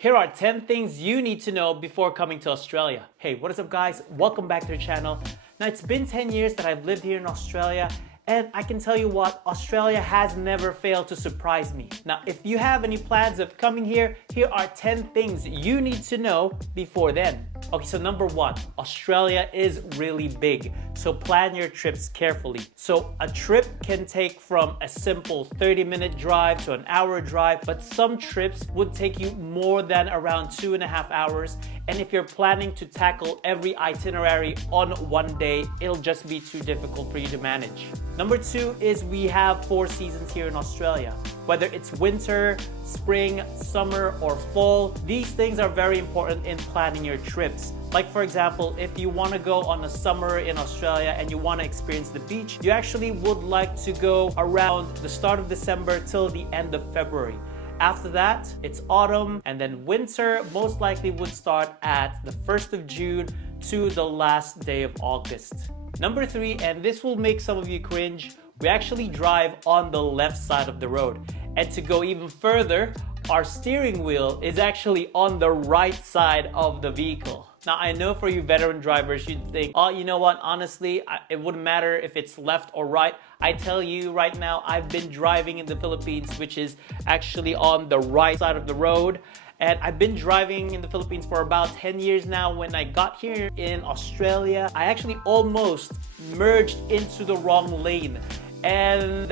Here are 10 things you need to know before coming to Australia. Hey, what is up guys? Welcome back to the channel. Now it's been 10 years that I've lived here in Australia, and I can tell you what, Australia has never failed to surprise me. Now, if you have any plans of coming here, here are 10 things you need to know before then. Okay, so number one, Australia is really big, so plan your trips carefully. So a trip can take from a simple 30-minute drive to an hour drive, but some trips would take you more than around 2.5 hours. And if you're planning to tackle every itinerary on one day, it'll just be too difficult for you to manage. Number two is we have 4 seasons here in Australia. Whether it's winter, spring, summer, or fall, these things are very important in planning your trips. Like for example, if you want to go on a summer in Australia and you want to experience the beach, you actually would like to go around the start of December till the end of February. After that, it's autumn, and then winter most likely would start at the 1st of June to the last day of August. Number 3, and this will make some of you cringe, we actually drive on the left side of the road. And to go even further, our steering wheel is actually on the right side of the vehicle. Now, I know for you veteran drivers, you'd think, oh, you know what, honestly, it wouldn't matter if it's left or right. I tell you right now, I've been driving in the Philippines, which is actually on the right side of the road. And I've been driving in the Philippines for about 10 years now. When I got here in Australia, I actually almost merged into the wrong lane. And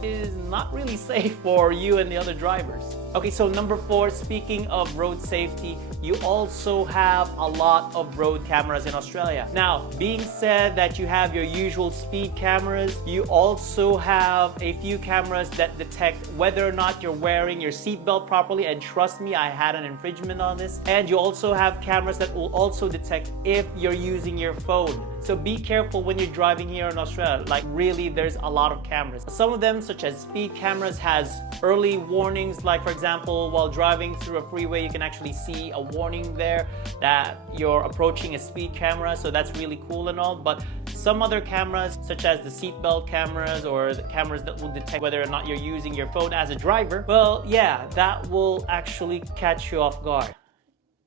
is not really safe for you and the other drivers. Okay, so number 4, speaking of road safety, you also have a lot of road cameras in Australia. Now, being said that you have your usual speed cameras, you also have a few cameras that detect whether or not you're wearing your seatbelt properly, and trust me, I had an infringement on this. And you also have cameras that will also detect if you're using your phone. So be careful when you're driving here in Australia. Like really, there's a lot of cameras. Some of them, such as speed cameras, has early warnings. Like for example, while driving through a freeway, you can actually see a warning there that you're approaching a speed camera. So that's really cool and all. But some other cameras, such as the seatbelt cameras or the cameras that will detect whether or not you're using your phone as a driver, well, yeah, that will actually catch you off guard.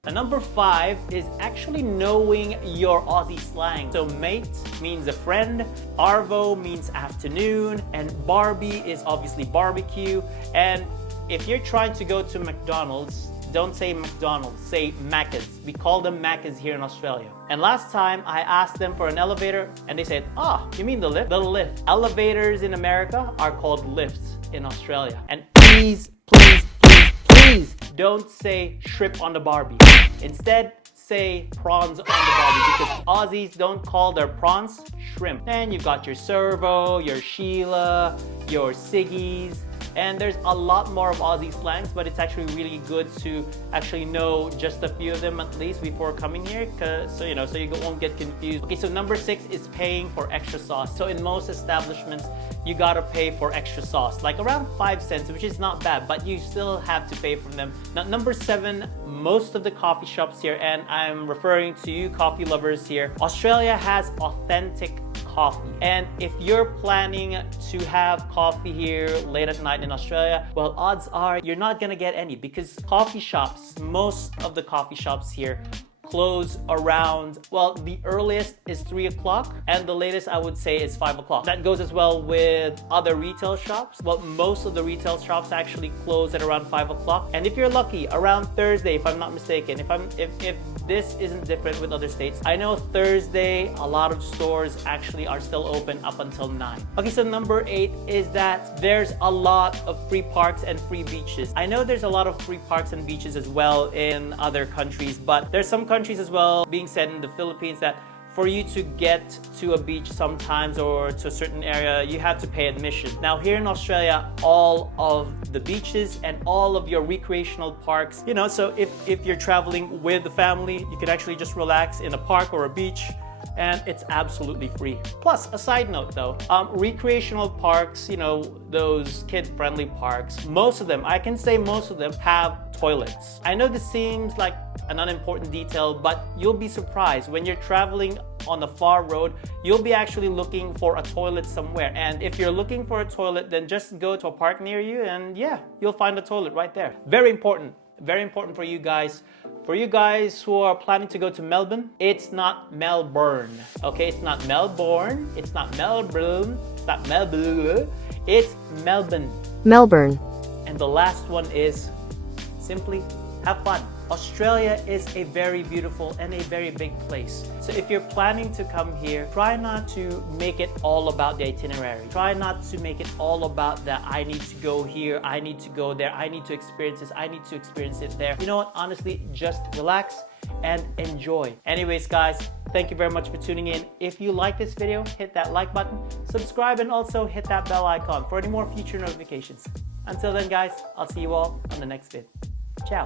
And number 5 is actually knowing your Aussie slang. So mate means a friend, arvo means afternoon, and Barbie is obviously barbecue. And if you're trying to go to McDonald's, don't say McDonald's, say Macca's. We call them Macca's here in Australia. And last time I asked them for an elevator and they said, you mean the lift? The lift. Elevators in America are called lifts in Australia. And please don't say shrimp on the Barbie. Instead, say prawns on the Barbie, because Aussies don't call their prawns shrimp. And you've got your servo, your Sheila, your Siggies, and there's a lot more of Aussie slangs, but it's actually really good to actually know just a few of them at least before coming here, so you won't get confused. Okay, so number 6 is paying for extra sauce. So in most establishments, you gotta pay for extra sauce, like around 5 cents, which is not bad, but you still have to pay for them. Now, number 7, most of the coffee shops here, and I'm referring to you coffee lovers here, Australia has authentic coffee. And if you're planning to have coffee here late at night in Australia, well, odds are you're not gonna get any, because most of the coffee shops here close around, well, the earliest is 3 o'clock and the latest I would say is 5 o'clock. That goes as well with other retail shops. Well, most of the retail shops actually close at around 5 o'clock. And if you're lucky, around Thursday, if I'm not mistaken, if this isn't different with other states, I know Thursday, a lot of stores actually are still open up until 9. Okay, so number 8 is that there's a lot of free parks and free beaches. I know there's a lot of free parks and beaches as well in other countries, but there's some countries as well, being said in the Philippines, that for you to get to a beach sometimes or to a certain area, you have to pay admission. Now here in Australia, all of the beaches and all of your recreational parks, so if you're traveling with the family, you could actually just relax in a park or a beach, and it's absolutely free. Plus, a side note though, recreational parks, those kid-friendly parks, most of them have toilets. I know this seems like an unimportant detail, but you'll be surprised when you're traveling on the far road, you'll be actually looking for a toilet somewhere. And if you're looking for a toilet, then just go to a park near you and yeah, you'll find a toilet right there. Very important. very important for you guys. For you guys who are planning to go to Melbourne, it's not Melbourne, okay? It's not Melbourne, it's not Melbourne, it's not Melbourne, it's Melbourne. Melbourne. And the last one is simply have fun. Australia is a very beautiful and a very big place. So if you're planning to come here, try not to make it all about the itinerary. Try not to make it all about that I need to go here, I need to go there, I need to experience this, I need to experience it there. You know what? Honestly, just relax and enjoy. Anyways, guys, thank you very much for tuning in. If you like this video, hit that like button, subscribe, and also hit that bell icon for any more future notifications. Until then, guys, I'll see you all on the next vid. Ciao.